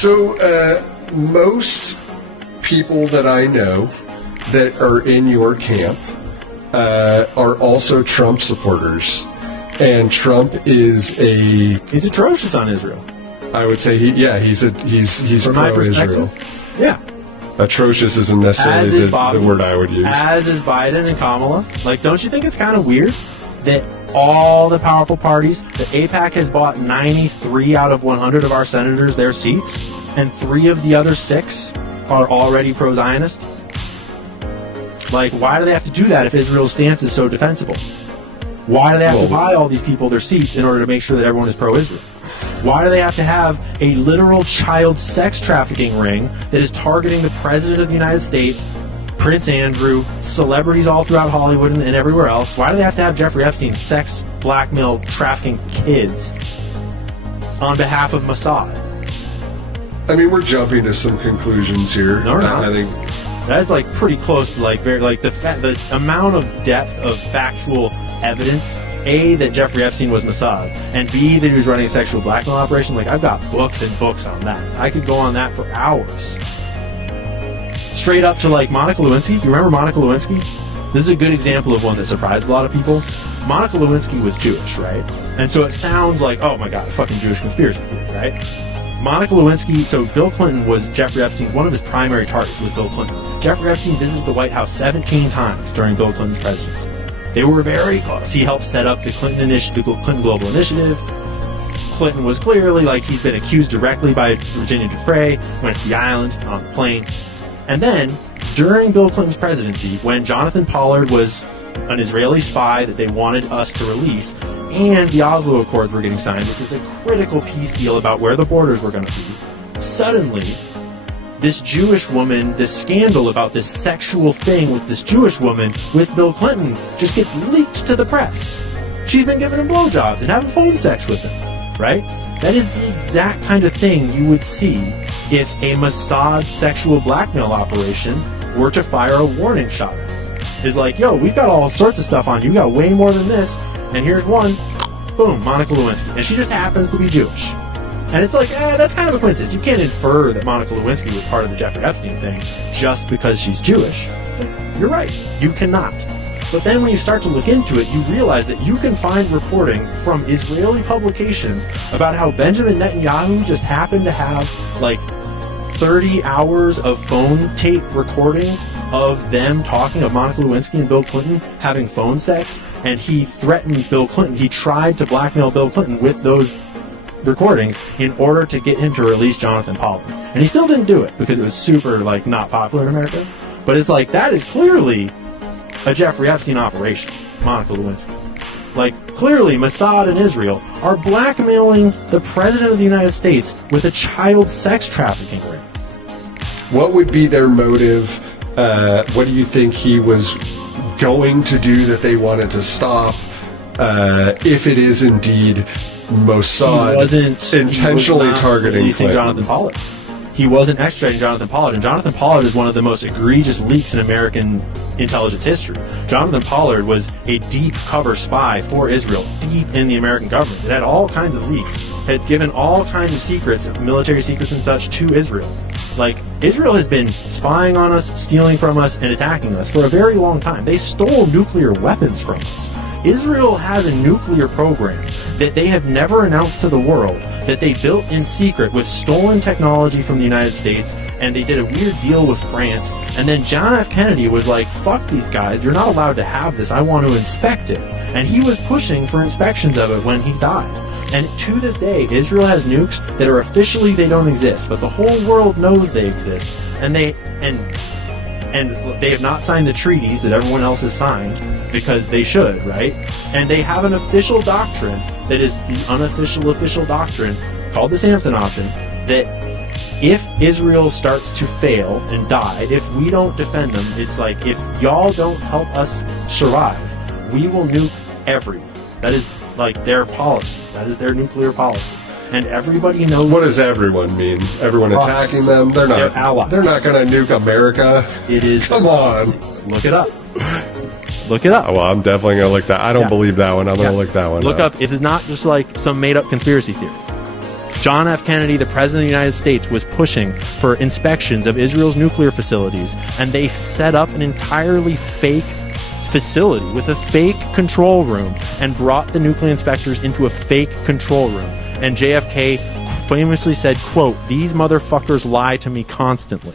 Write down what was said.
So, most people that I know that are in your camp are also Trump supporters. And Trump is he's atrocious on Israel. I would say he's From my pro-Israel. perspective, yeah. Atrocious isn't necessarily the word I would use. As is Biden and Kamala. Like, don't you think it's kind of weird that all the powerful parties, that AIPAC has bought 93 out of 100 of our senators their seats, and 3 of the other 6 are already pro-Zionist? Like, why do they have to do that if Israel's stance is so defensible? Why do they have to buy all these people their seats in order to make sure that everyone is pro-Israel? Why do they have to have a literal child sex trafficking ring that is targeting the President of the United States, Prince Andrew, celebrities all throughout Hollywood and everywhere else? Why do they have to have Jeffrey Epstein sex, blackmail, trafficking kids on behalf of Mossad? I mean, we're jumping to some conclusions here. No, we're not. I think that's like pretty close to like very like the amount of depth of factual evidence. A, that Jeffrey Epstein was Mossad, and B, that he was running a sexual blackmail operation. Like, I've got books and books on that. I could go on that for hours. Straight up to like Monica Lewinsky. You remember Monica Lewinsky? This is a good example of one that surprised a lot of people. Monica Lewinsky was Jewish, right? And so it sounds like, oh my god, a fucking Jewish conspiracy theory, right? Monica Lewinsky, so Bill Clinton was Jeffrey Epstein's, one of his primary targets was Bill Clinton. Jeffrey Epstein visited the White House 17 times during Bill Clinton's presidency. They were very close. He helped set up the Clinton Global Initiative. Clinton was clearly, like, he's been accused directly by Virginia Giuffre, went to the island on the plane. And then, during Bill Clinton's presidency, when Jonathan Pollard was an Israeli spy that they wanted us to release, and the Oslo Accords were getting signed, which was a critical peace deal about where the borders were going to be, suddenly, this Jewish woman, this scandal about this sexual thing with this Jewish woman with Bill Clinton just gets leaked to the press. She's been giving him blowjobs and having phone sex with him, right? That is the exact kind of thing you would see if a Mossad sexual blackmail operation were to fire a warning shot at him. It's like, yo, we've got all sorts of stuff on you. You got way more than this. And here's one. Boom, Monica Lewinsky. And she just happens to be Jewish. And it's like, that's kind of a coincidence. You can't infer that Monica Lewinsky was part of the Jeffrey Epstein thing just because she's Jewish. It's like, you're right. You cannot. But then when you start to look into it, you realize that you can find reporting from Israeli publications about how Benjamin Netanyahu just happened to have, like, 30 hours of phone tape recordings of them talking, of Monica Lewinsky and Bill Clinton having phone sex, and he threatened Bill Clinton. He tried to blackmail Bill Clinton with those recordings in order to get him to release Jonathan Pollard. And he still didn't do it because it was super, like, not popular in America. But it's like, that is clearly a Jeffrey Epstein operation, Monica Lewinsky. Like, clearly Mossad and Israel are blackmailing the President of the United States with a child sex trafficking ring. What would be their motive? What do you think he was going to do that they wanted to stop? If it is indeed Mossad intentionally targeting Clinton. Jonathan Pollard. He wasn't extraditing Jonathan Pollard, and Jonathan Pollard is one of the most egregious leaks in American intelligence history. Jonathan Pollard was a deep cover spy for Israel, deep in the American government. It had all kinds of leaks, had given all kinds of secrets, military secrets and such, to Israel. Like, Israel has been spying on us, stealing from us, and attacking us for a very long time. They stole nuclear weapons from us. Israel has a nuclear program that they have never announced to the world, that they built in secret with stolen technology from the United States, and they did a weird deal with France, and then John F. Kennedy was like, fuck these guys, you're not allowed to have this, I want to inspect it. And he was pushing for inspections of it when he died. And to this day, Israel has nukes that are officially, they don't exist, but the whole world knows they exist, and they have not signed the treaties that everyone else has signed, because they should, right? And they have an official doctrine that is the unofficial official doctrine, called the Samson Option, that if Israel starts to fail and die, if we don't defend them, it's like, if y'all don't help us survive, we will nuke everyone. That is, like, their policy. That is their nuclear policy. And everybody knows. What does everyone mean? Everyone attacking them? They're not allies. They're not going to nuke America. It is. Come on. Look it up. Look it up. Oh, well, I'm definitely going to look that. I don't believe that one. I'm going to look that one Look up. This is not just like some made-up conspiracy theory. John F. Kennedy, the President of the United States, was pushing for inspections of Israel's nuclear facilities, and they set up an entirely fake facility with a fake control room and brought the nuclear inspectors into a fake control room. And JFK famously said, quote, "These motherfuckers lie to me constantly."